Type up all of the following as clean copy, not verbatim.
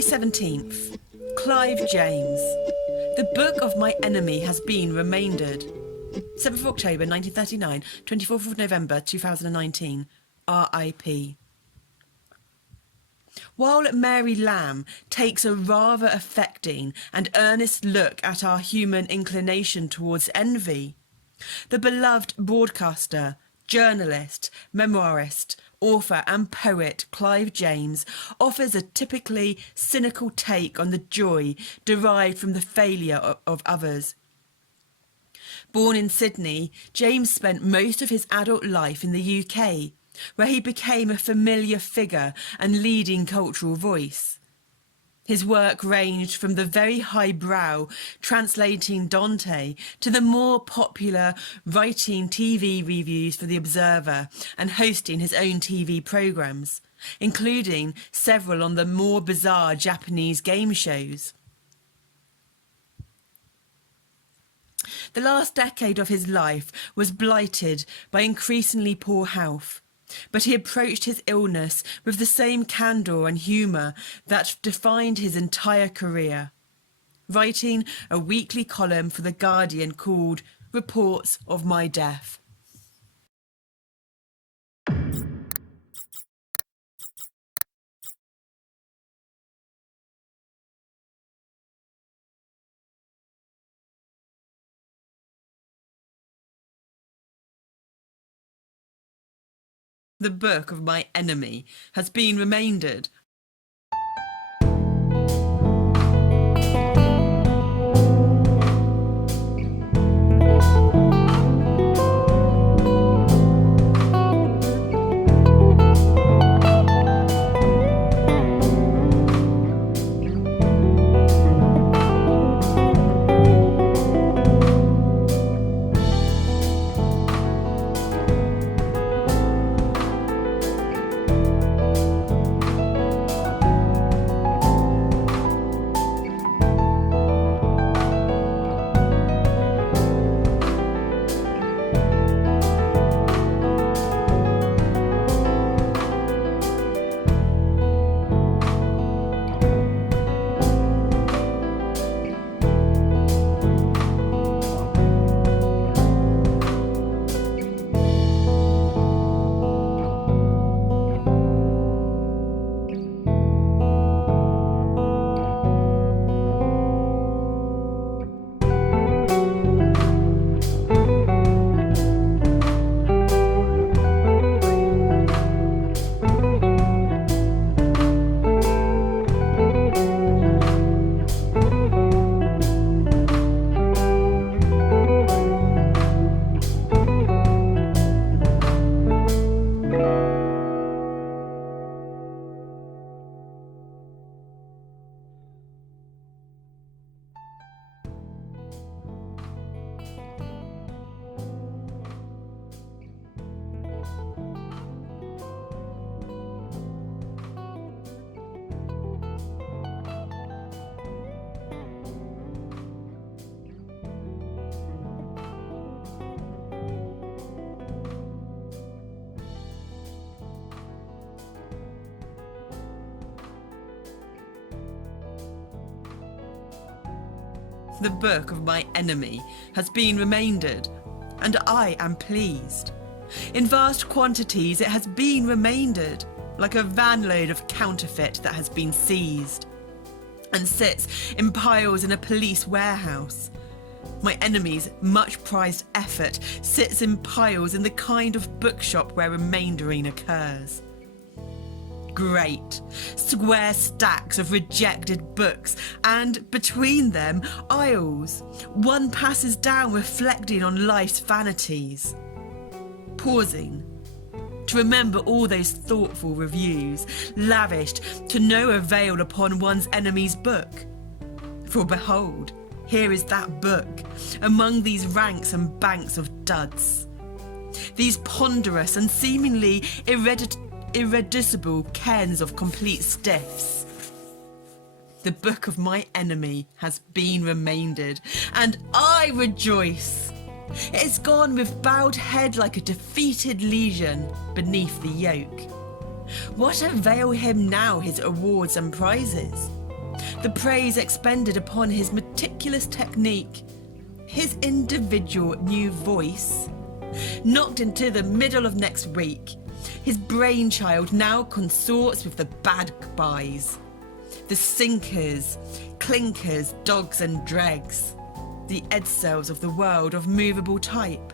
July 17th. Clive James. The book of my enemy has been remaindered. 7th of October 1939, 24th of November 2019. R.I.P. While Mary Lamb takes a rather affecting and earnest look at our human inclination towards envy, the beloved broadcaster, journalist, memoirist, author and poet Clive James offers a typically cynical take on the joy derived from the failure of others. Born in Sydney, James spent most of his adult life in the UK, where he became a familiar figure and leading cultural voice. His work ranged from the very highbrow translating Dante to the more popular writing TV reviews for The Observer and hosting his own TV programmes, including several on the more bizarre Japanese game shows. The last decade of his life was blighted by increasingly poor health, but he approached his illness with the same candour and humour that defined his entire career, writing a weekly column for The Guardian called Reports of My Death. The book of my enemy has been remaindered. The book of my enemy has been remaindered, and I am pleased. In vast quantities it has been remaindered, like a vanload of counterfeit that has been seized, and sits in piles in a police warehouse. My enemy's much prized effort sits in piles in the kind of bookshop where remaindering occurs. Great, square stacks of rejected books, and between them, aisles. One passes down reflecting on life's vanities. Pausing to remember all those thoughtful reviews, lavished to no avail upon one's enemy's book. For behold, here is that book, among these ranks and banks of duds. These ponderous and seemingly irreducible cairns of complete stiffs. The book of my enemy has been remaindered, and I rejoice. It's gone with bowed head like a defeated legion beneath the yoke. What avail him now his awards and prizes? the praise expended upon his meticulous technique, his individual new voice, knocked into the middle of next week, his brainchild now consorts with the bad guys, the sinkers, clinkers, dogs and dregs, the Edsels of the world of movable type,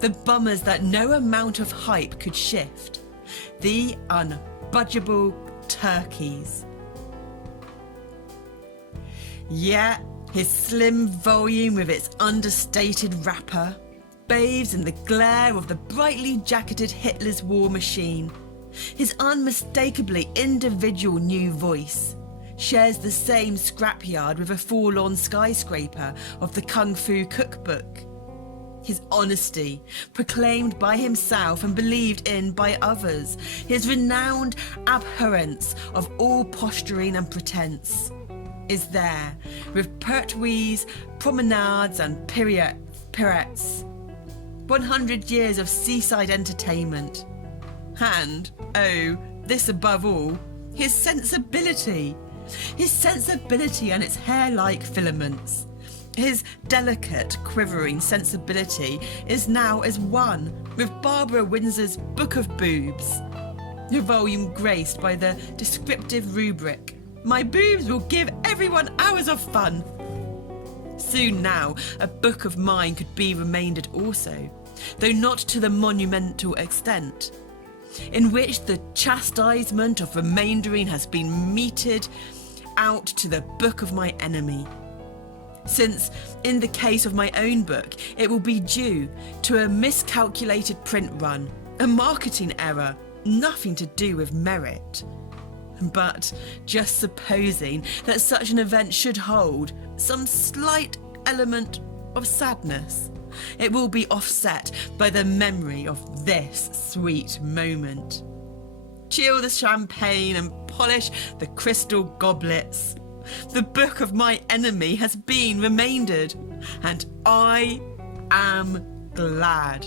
the bummers that no amount of hype could shift, the unbudgeable turkeys. Yeah, his slim volume with its understated wrapper bathes in the glare of the brightly jacketed Hitler's war machine. His unmistakably individual new voice shares the same scrapyard with a forlorn skyscraper of the Kung Fu cookbook. His honesty, proclaimed by himself and believed in by others, his renowned abhorrence of all posturing and pretense, is there, with pertwees, promenades and pirouettes. 100 years of seaside entertainment. And, oh, this above all, his sensibility. His sensibility and its hair-like filaments. His delicate, quivering sensibility is now as one with Barbara Windsor's Book of Boobs, a volume graced by the descriptive rubric, "My boobs will give everyone hours of fun." Soon now, a book of mine could be remaindered also, though not to the monumental extent, in which the chastisement of remaindering has been meted out to the book of my enemy. Since, in the case of my own book, it will be due to a miscalculated print run, a marketing error, nothing to do with merit. But just supposing that such an event should hold some slight element of sadness, it will be offset by the memory of this sweet moment. Chill the champagne and polish the crystal goblets. The book of my enemy has been remaindered, and I am glad.